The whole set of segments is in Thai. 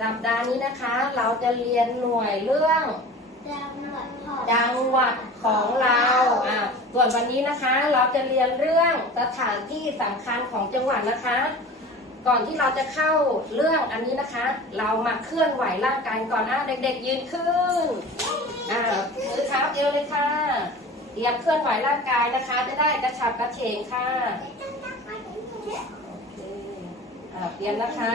สัปดาห์นี้นะคะ เราจะเรียนหน่วยเรื่องจังหวัดขอนจังหวัดของเราอ่าส่วนวันนี้นะคะ เราจะเรียนเรื่องสถานที่สำคัญของจังหวัดนะคะ ก่อนที่เราจะเข้าเรื่องอันนี้นะคะ เรามาเคลื่อนไหวร่างกายก่อนอะเด็ก ๆ ยืนขึ้นอ่ามือเท้าเอวเลยค่ะ เตรียมเคลื่อนไหวร่างกายนะคะ จะได้กระชับกระเฉงค่ะโอเคอ่าเตรียมนะคะ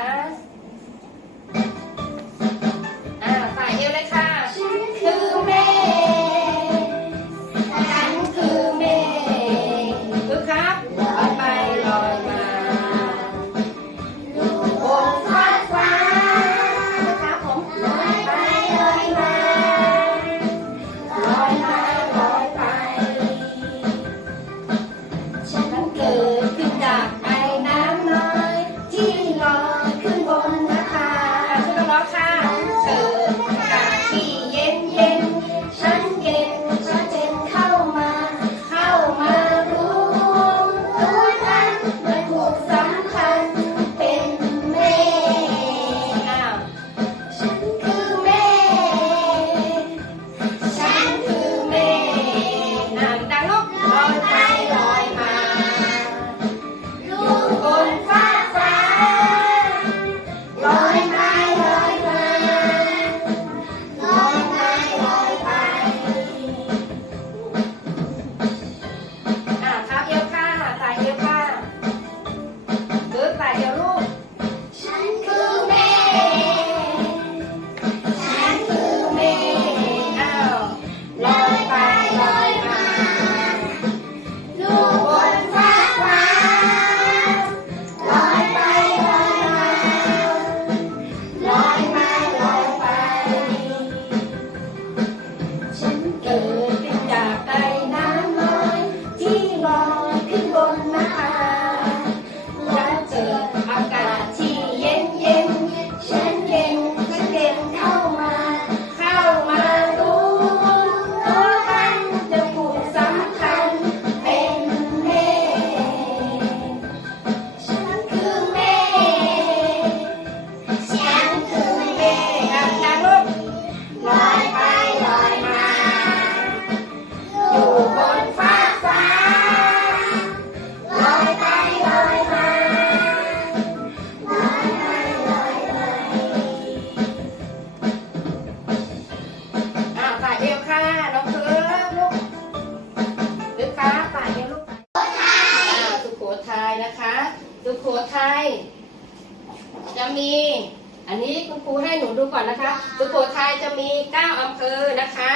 ก่อนนะคะสุโขทัยจะมี 9 อำเภอนะคะ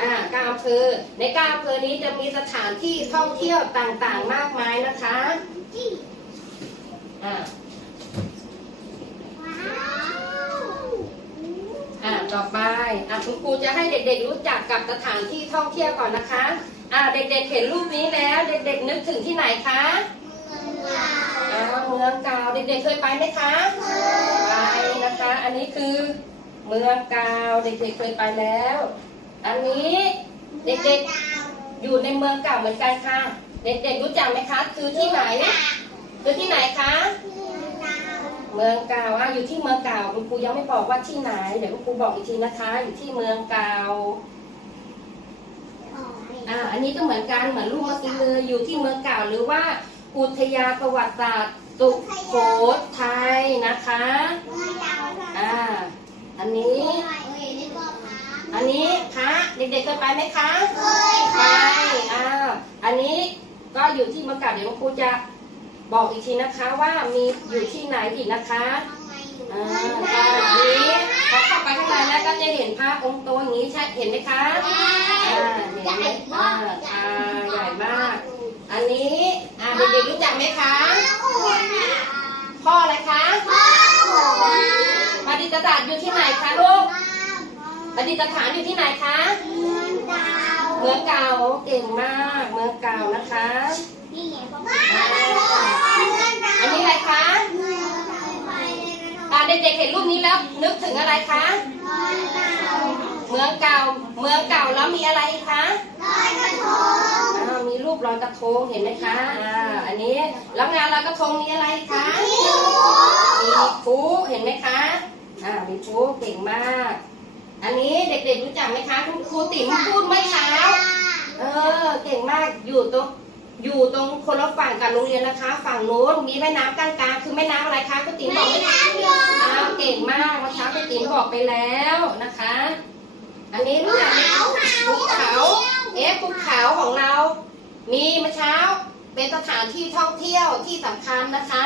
อ่า9อำเภอ ใน 9 อำเภอนี้จะมีสถานที่ท่องเที่ยวต่างๆ มากมายนะคะอ่าอ่าต่อไปอ่าคุณครูจะให้เด็กๆรู้จักกับสถานที่ท่องเที่ยวก่อนนะคะอ่าเด็กๆเห็นรูปนี้แล้ว เด็กๆนึกถึงที่ไหนคะอ่าเมืองเก่าเด็กๆเคยไปไหมคะไป นะคะ อันนี้คือเมืองเก่าเด็กๆเคยไปแล้ว อันนี้เด็กๆอยู่ในเมืองเก่าเหมือนกันค่ะ เด็กๆรู้จักไหมคะคือที่ไหนคือที่ไหนคะเมืองเก่าอะอยู่ที่เมืองเก่าคุณครูยังไม่บอกว่าที่ไหน เดี๋ยวคุณครูบอกอีกทีนะคะ อยู่ที่เมืองเก่าอ่าอันนี้ก็เหมือนกันเหมือนลูกมะซีเลยอยู่ที่เมืองเก่าหรือว่าอุทยาประวัติศาสตร์สุโขทัยนะคะ อ่า อันนี้ อันนี้พระเด็กๆเคยไปไหมคะไปอ่า อันนี้ก็อยู่ที่เมืองเก่าเดี๋ยวครูจะบอกอีกทีนะคะว่ามีอยู่ที่ไหนอีกนะคะอ่าอันนี้พอเข้าไปข้างในแล้วก็จะเห็นพระองค์โตอย่างนี้ใช่เห็นไหมคะอ่าเห็นไหมอ่าอ่าใหญ่มาก อันนี้อ่าเด็กๆรู้จักไหมคะพ่ออะไรคะป ฏิสถานอยู่ที่ไหนคะลูกปฏิสถานอยู่ที่ไหนคะเมืองเก่าเก่งมากเมืองเก่านะคะอันนี้อะไรคะอ่าเด็กๆเห็นรูปนี้แล้วนึกถึงอะไรคะเมืองเก่าเมืองเก่าแล้วมีอะไรคะลอยกระทงอ่ามีรูปลอยกระทงเห็นไหมคะอ่าอันนี้แล้วงานลอยกระทงมีอะไรคะมีฟูเห็นไหมคะ อ่ามีฟูเก่งมาก อันนี้เด็กๆรู้จักไหมคะคุณครูติ๋มพูดเมื่อเช้าเออ เก่งมากอยู่ตรงอยู่ตรงคนละฝั่งกับโรงเรียนนะคะ ฝั่งโน้นมีแม่น้ำกลางกลางๆคือแม่น้ำอะไรคะคุณติ๋มบอกไหมคะอ้าวเก่งมากเมื่อเช้าคุณติ๋มบอกไปแล้วนะคะ อันนี้รู้จักไหมภูเขาเอ๊ะภูเขาของเรา มีเมื่อเช้าเป็นสถานที่ท่องเที่ยวที่สำคัญนะคะ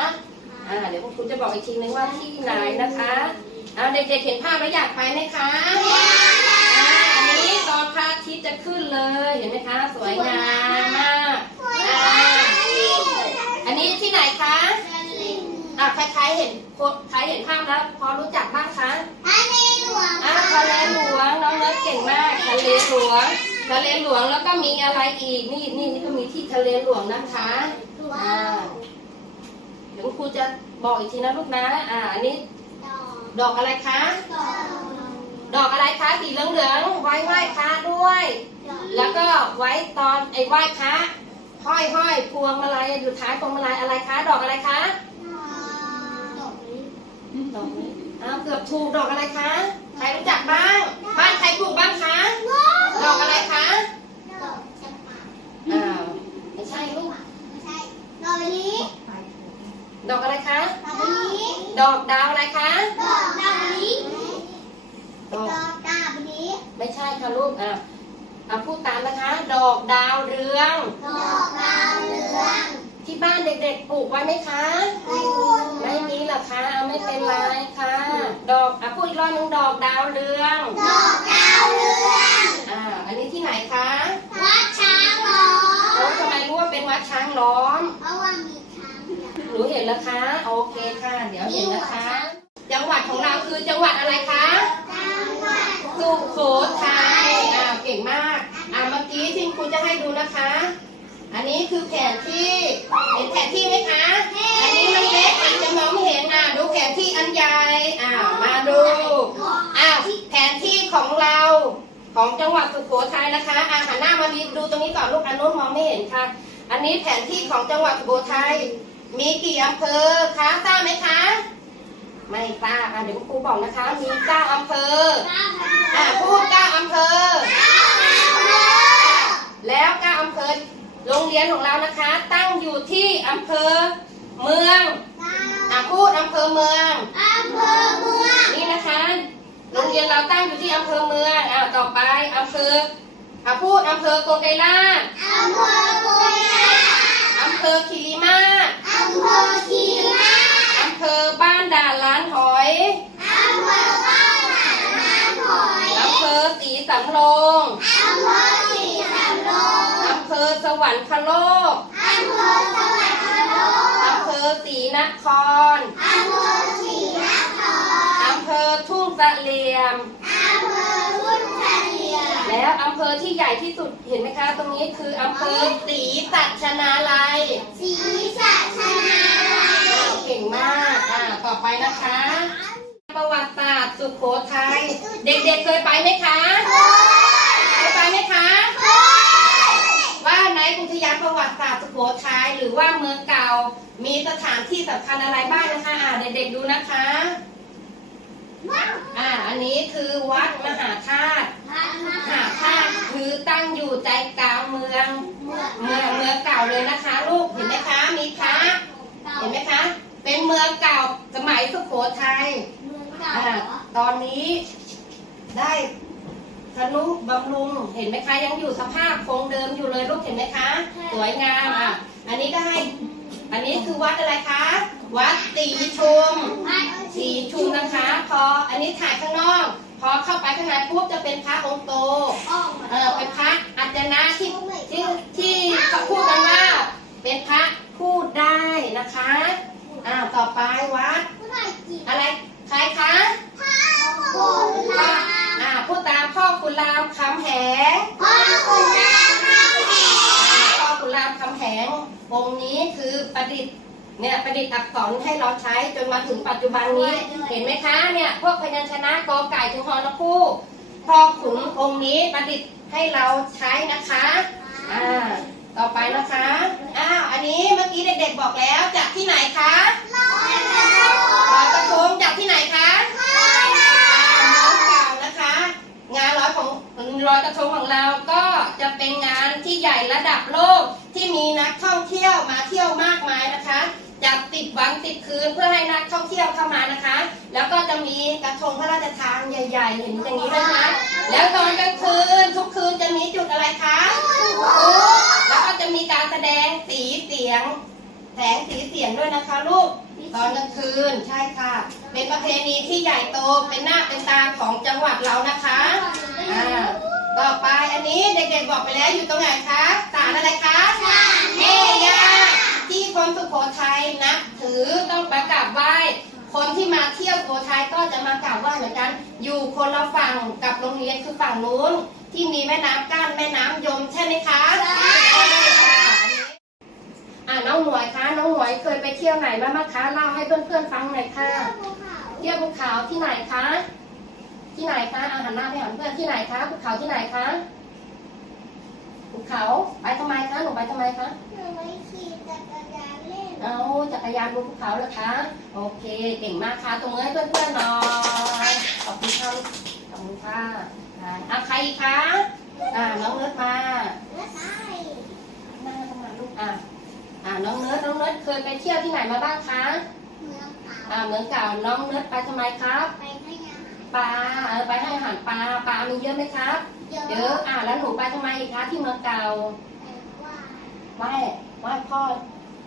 อ่าเดี๋ยวคุณครูจะบอกอีกทีนึงว่าที่ไหนนะคะ อ่าเด็กๆเห็นภาพแล้วอยากไปไหมคะอ่าอันนี้ตอนพระอาทิตย์จะขึ้นเลยเห็นไหมคะ สวยงามมากอ่าอันนี้ที่ไหนคะอ่าใครๆเห็นคนใครเห็นภาพแล้ว พอรู้จักบ้างคะอ่าทะเลหลวงน้องเนิร์ดเก่งมากทะเลหลวงทะเลหลวงแล้วก็มีอะไรอีกนี่นี่นี่ก็มีที่ทะเลหลวงนะคะอ่าเดี๋ยวคุณครูจะบอกอีกทีนะลูกนะ อ่าอันนี้ ดอกอะไรคะ ดอกอะไรคะสีเหลืองๆไว้ไหว้พระด้วย แล้วก็ไว้ตอนไอ้ไหว้พระห้อยห้อยพวงมาลัยอยู่ท้ายพวงมาลัยอะไรคะ ดอกอะไรคะ ดอกนี้อ้าวเกือบถูกดอกอะไรคะ ใครรู้จักบ้าง บ้านใครปลูกบ้างคะ ดอกอะไรคะอ้าวไม่ใช่ลูกดอก อะไรคะ ดอกดาวอะไรคะ ดอกไม่ใช่ค่ะลูกอะอะพูดตามนะคะดอกดาวเรือง ที่บ้านเด็กๆปลูกไว้ไหมคะ ไม่มีหรอกคะอะไม่เป็นไรค่ะ ดอกอะพูดอีกรอบหนึงดอกดาวเรืองอ่าอันนี้ที่ไหนคะโอ้ทำไมรู้ว่าเป็นวัดช้างล้อมเพราะ หนูเห็นแล้วคะ โอเคค่ะ เดี๋ยวเห็นนะคะ จังหวัดของเราคือจังหวัดอะไรคะ สุโขทัยอ่าเก่งมาก อ่าเมื่อกี้ที่ครูจะให้ดูนะคะ อันนี้คือแผนที่ เห็นแผนที่ไหมคะ อันนี้มันเล็กอาจจะมองไม่เห็นอ่าดูแผนที่อันใหญ่ อ่ามาดู อ่าแผนที่ของเราของจังหวัดสุโขทัยนะคะอ่าหันหน้ามาดูตรงนี้ก่อนลูกอันนู้นมองไม่เห็นค่ะ อันนี้แผนที่ของจังหวัดสุโขทัย มีกี่อำเภอคะทราบไหมคะ ไม่ทราบอะเดี๋ยวครูบอกนะคะ มีเก้าอำเภออะพูดเก้าอำเภอ แล้วเก้าอำเภอ โรงเรียนของเรานะคะ ตั้งอยู่ที่อำเภอเมืองอะพูดอำเภอเมืองนี่นะคะโรงเรียนเราตั้งอยู่ที่อำเภอเมืองอะต่อไปอำเภออะพูดอำเภอโกงไกรลาชอำเภอคีรีมาศอำเภอบ้านด่านล้านหอยอำเภอศรีสำโรงอำเภอสวรรคโลกอำเภอศรีนครอำเภอทุ่งเสลี่ยมแล้ว อำเภอที่ใหญ่ที่สุดเห็นไหมคะ ตรงนี้คืออำเภอศรีสัชนาลัยสีสัชนาลัยอ้าวเก่งมากอ่าต่อไปนะคะ ประวัติศาสตร์สุโขทัยเด็กๆเคยไปไหมคะเคยไปไหมคะว่าในอุทยานประวัติศาสตร์สุโขทัยหรือว่าเมืองเก่า มีสถานที่สำคัญอะไรบ้างนะคะอ่าเด็กๆดูนะคะอ่าอันนี้คือวัดมหาธาตุ มหาธาตุคือตั้ งอยู่ใจกลางเมืองเมืองเมืองเก่าเลยนะคะลูกเห็นไหมคะมีพระเห็นไหมคะ เป็นเมืองเก่าสมัยสุโขทัยอ่าตอนนี้ได้ธนุบำรุงเห็นไหมคะ ยังอยู่สภาพคงเดิมอยู่เลยลูกเห็นไหมคะ สวยงามอะอันนี้ก็ให้ อันนี้คือวัดอะไรคะ วัดสีชุมสีชุมนะคะพออันนี้ถ่ายข้างนอก พอเข้าไปข้างในปุ๊บจะเป็นพระองค์โต เออเป็นพระอัจจนะที่ที่ที่เขาพูดกันว่า เป็นพระพูดได้นะคะอ่าต่อไปวัด อะไรใครคะพ่ออ่าพูดตามพ่อคุณรามคำแหงพ่อคุณรามคำแหงองค์นี้คือประดิษฐ์ เนี่ยประดิษฐ์อักษรให้เราใช้จนมาถึงปัจจุบันนี้ เห็นไหมคะเนี่ยพวกพยัญชนะกอไก่ถึงฮอนกคู่พ่อขุนองค์นี้ประดิษฐ์ให้เราใช้นะคะอ่าต่อไปนะคะอ้าวอันนี้เมื่อกี้เด็กๆบอกแล้วจากที่ไหนคะลอยกระลอยกระทงจากที่ไหนคะ ทง อ่าเมืองเก่านะคะ งานลอยของ ลอยกระทงของเราก็จะเป็นงานที่ใหญ่ระดับโลกที่มีนักท่องเที่ยวมาเที่ยวมากมายนะคะจัดติดวันติดคืนเพื่อให้นักท่องเที่ยวเข้ามานะคะ แล้วก็จะมีกระทงพระราชทานใหญ่ ๆ เห็นอย่างนี้นะคะ แล้วตอนกลางคืนทุกคืนจะมีจุดอะไรคะแล้วก็จะมีการแสดงสีเสียงแสงสีเสียงด้วยนะคะลูกตอนกลางคืนใช่ค่ะ เป็นประเพณีที่ใหญ่โตเป็นหน้าเป็นตาของจังหวัดเรานะคะ อ่าต่อไปอันนี้เด็กๆบอกไปแล้วอยู่ตรงไหนคะศาลอะไรคะแม่ย่าที่คนสุโขทัยนับถือต้องประกราบไหว้คนที่มาเที่ยวสุโขทัยก็จะมากราบไหว้เหมือนกัน อยู่คนละฝั่งกับโรงเรียนคือฝั่งนู้น ที่มีแม่น้ำก้านแม่น้ำยมใช่ไหมคะใช่ค่ะอ่าน้องหน่วยคะน้องหน่วยเคยไปเที่ยวไหนมาบ้างคะเล่าให้เพื่อนๆฟังหน่อยค่ะเที่ยวภูเขาที่ไหนคะ ที่ไหนคะอาหารหน้าไปหาเพื่อนที่ไหนคะภูเขาที่ไหนคะภูเขาไปทำไมคะหนูไปทำไมคะหนูไม่ขี่จักรยานเล่นเอาจักรยานบนภูเขาเหรอคะโอเคเก่งมากค่ะตรงมือให้เพื่อนๆหน่อยขอบคุณค่ะขอบคุณค่ะอ่าอะใครอีกคะอ่าน้องเนิร์ดมาและใช่หน้าต้องมาลูกอะอ่าน้องเนิร์ดน้องเนิร์ดเคยไปเที่ยวที่ไหนมาบ้างคะเมืองเก่าอ่าเหมือนเก่าน้องเนิร์ดไปทำไมครับไปไม่ยากปลาเออไปให้อาหารปลาปลามีเยอะไหมครับเยอะเยอะอะแล้วหนูไปทำไมอีกคะที่เมืองเก่าแต่ว่าไหว้ไหว้พ่อ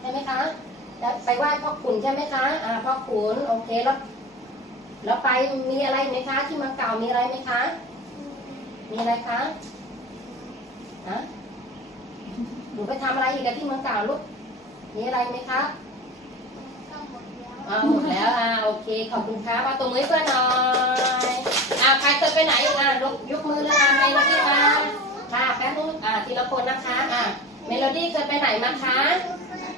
ใช่ไหมคะแล้วไปไหว้พ่อขุนใช่ไหมคะอ่าพ่อขุนโอเคแล้วแล้วไปมีอะไรไหมคะ ที่เมืองเก่ามีอะไรไหมคะ มีอะไรคะฮะหนูไปทำอะไรอีกอะที่เมืองเก่าลูกมีอะไรไหมคะก็ หมดแล้วอ่าหมดแล้วอ่าโอเคขอบคุณครับมาตรงมือเพื่อนหน่อยอ่าใครเคยไปไหนอะยกยกมือเลยอะเมโลดี้มาค่ะแป๊บนึงอ่าทีละคนนะคะอ่าเมโลดี้เคยไปไหนมาคะ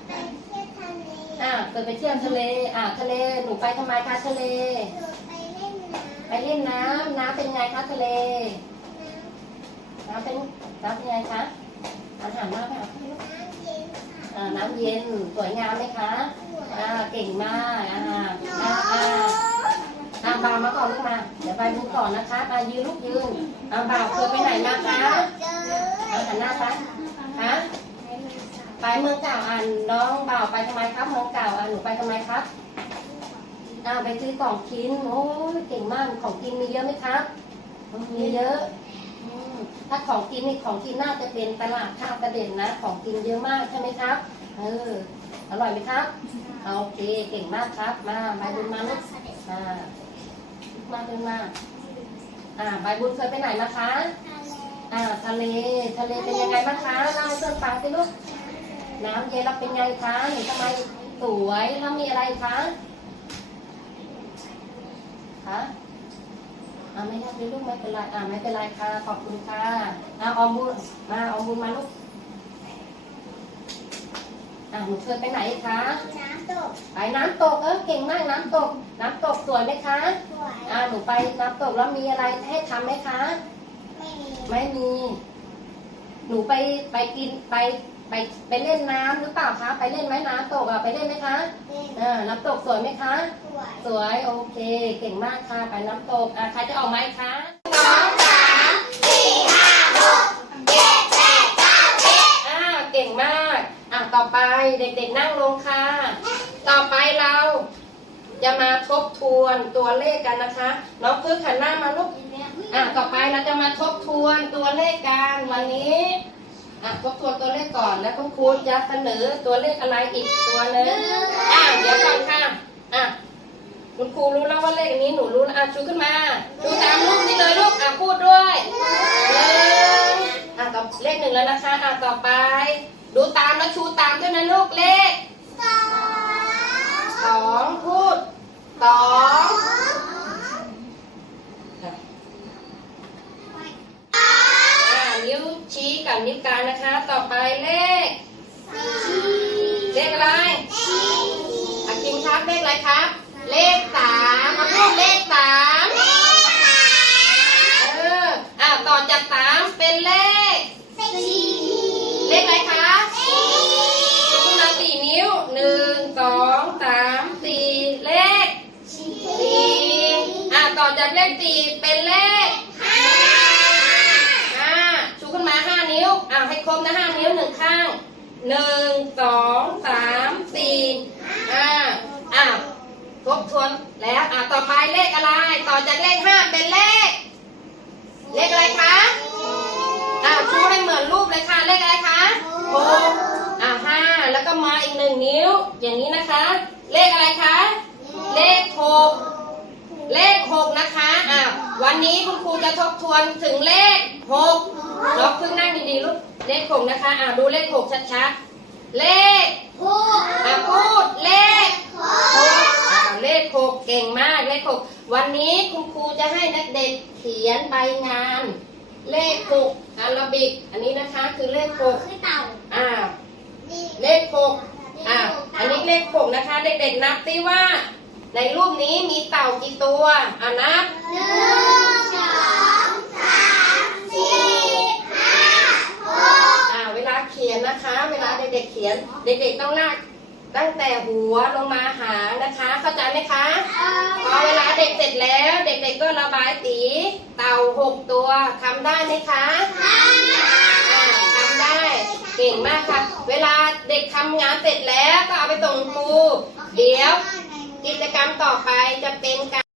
ไปเที่ยวทะเลอ่าเคยไปเที่ยวทะเลอ่าทะเลหนูไปทำไมคะทะเล ไปเล่นน้ำไปเล่นน้ำน้ำเป็นไงคะทะเลน้น้ำเป็นน้ำเป็นไงคะ อาหารมากไหมคะำน้ำเย็นค่ะอ่าน้ำเย็นสวยงามไหมคะอ่าเก่งมากอ่าน้อ่าอ่าองอ่าบาวมาก่อนลูกมา เดี๋ยวไปดูก่อนนะคะอ่ายืนลูกยืนอ่าบาวเคยไปไหนมาคะอาหันหน้าคะฮะไปเมืองเก่าอ่านน้องบ่าวไปทำไมครับเมืองเก่าอ่าหนูไปทำไมครับอ่าไปซื้อกล่องกินโอ้ยเก่งมากของกินมีเยอะไหมครับมีเยอะ ถ้าของกินนี่ของกินน่าจะเป็นตลาดข้าวกระเด็นนะ ของกินเยอะมากใช่ไหมครับ เออ อร่อยไหมครับ โอเค เก่งมากครับ มาใบบุญมาลูกมามาเดินมา อ่า ใบบุญเคยไปไหนมาคะ อ่า ทะเล ทะเลเป็นยังไงบ้างคะเล่าให้เพื่อนฟังสิลูก น้ำเย็นแล้วเป็นไงคะเห็นทำไมสวยแล้วมีอะไรคะ คะ อ่าไม่ได้เลยลูกไม่เป็นไรอ่าไม่เป็นไรค่ะขอบคุณค่ะอ่าออมบุญมาออมบุญมาลูกอ่าหนูเคยไปไหนคะน้ำตกไปน้ำตกเออเก่งมากน้ำตก น้ำตกสวยไหมคะสวยอ่าหนูไปน้ำตกแล้วมีอะไรให้ทำไหมคะ ไม่มีไม่มี หนูไปไปกินไป ไปไปเล่นน้ำหรือเปล่าคะ ไปเล่นไหมน้ำตกอะไปเล่นไหมคะเล่นเออน้ำตกสวยไหมคะสวยสวยโอเค เก่งมากค่ะไปน้ำตกอะใครจะออกไหมคะสองสามสี่ห้าหกเจ็ดแปดเก้าสิบอ่าเก่งมากอะต่อไปเด็กๆนั่งลงค่ะ ต่อไปเราจะมาทบทวนตัวเลขกันนะคะ น้องพึกหันหน้ามาลูกอะต่อไปเราจะมาทบทวนตัวเลขกันวันนี้ อะทบทวนตัวเลขก่อนแล้วคุณครูจะเสนอตัวเลขอะไรอีกตัวหนึงอะเดี๋ยวก่อนค่ะอะคุณครูรู้แล้วว่าเลขนี้หนูรู้แล้วอะชูขึ้นมาชูตามลูกนี่เลยลูกอะพูดด้วยหนึ่งอะต่อเลขหนึ่งแล้วนะคะอะต่อไป ดูตามแล้วชูตามด้วยนะลูกเลขสองสองพูดสอง เลขสามมาพูดเลขสามเลขสามเออ อะต่อจากสามเป็นเลขสี่เลขอะไรคะคุณนัาสี่นิ้วหนึ่งสองสามสี่เลขสี่อะต่อจากเลขสี่เป็นเลขห้าชูขึ้นมาห้านิ้วอ่าให้ครบนะห้านิ้วหนึ่งข้างหนึ่งสองสาม ทบทวนแล้วอ่าต่อไปเลขอะไร ต่อจากเลขห้าเป็นเลข เลขอะไรคะอ่าชูให้เหมือนรูปเลยค่ะเลขอะไรคะหกอ่าห้าแล้วก็มาอีกหนึ่งนิ้ว อย่างนี้นะคะ เลขอะไรคะเลขหกเลขหกนะคะอะวันนี้คุณครูจะทบทวนถึงเลขหกล็อกขึ้นนั่งดีๆลูกเลขหกนะคะอะดูเลขหกชัดๆเลขหกอะพูดเลข เลขหกเก่งมากเลขหกวันนี้คุณครูจะให้นักเด็กเขียนใบงาน เลขหกอาราบิก อันนี้นะคะคือเลขหกคือเต่าอ่าเลขหกอะอันนี้เลขหกนะคะ เด็กๆนับสิว่า ในรูปนี้มีเต่ากี่ตัวอะนับหนึ่งสองสามสี่ห้าหกอ่าเวลาเขียนนะคะ เวลาเด็กๆเขียน เด็กๆต้องลาก ตั้งแต่หัวลงมาหางนะคะ เข้าใจไหมคะ พอเวลาเด็กเสร็จแล้ว เด็กๆก็ระบายสีเต่าหกตัวทำได้ไหมคะอ่าทำได้เก่งมากค่ะ เวลาเด็กทำงานเสร็จแล้วก็เอาไปส่งครูเดี๋ยวกิจกรรมต่อไปจะเป็นการ